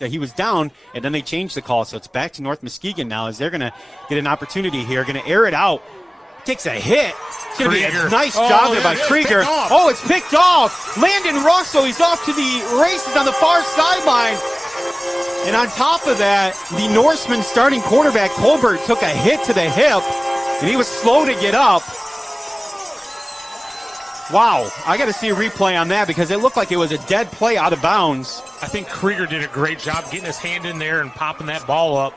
that he was down, and then they changed the call. So it's back to North Muskegon now as they're going to get an opportunity here. Going to air it out. Takes a hit. It's going to be a nice job there by Krieger. Oh, it's picked off. Landon Russell, he's off to the races on the far sideline. And on top of that, the Norseman starting quarterback, Colbert, took a hit to the hip, and he was slow to get up. Wow, I got to see a replay on that because it looked like it was a dead play out of bounds. I think Krieger did a great job getting his hand in there and popping that ball up.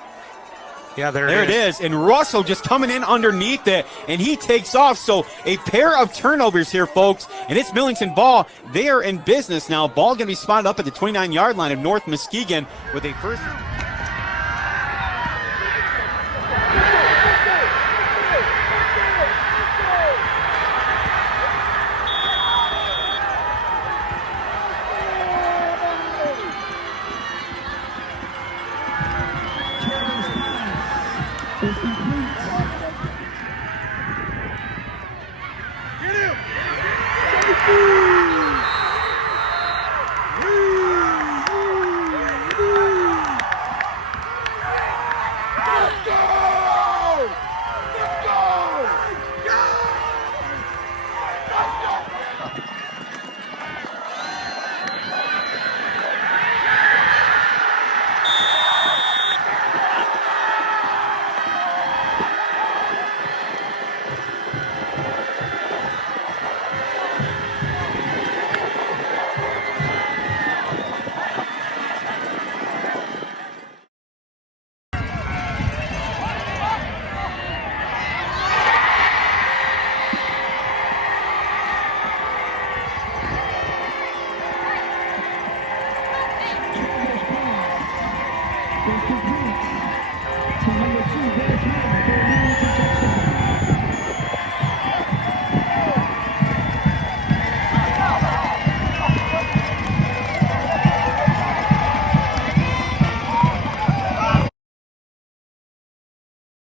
Yeah, there it is. And Russell just coming in underneath it, and he takes off. So a pair of turnovers here, folks, and it's Millington ball. They are in business now. Ball going to be spotted up at the 29-yard line of North Muskegon with a first.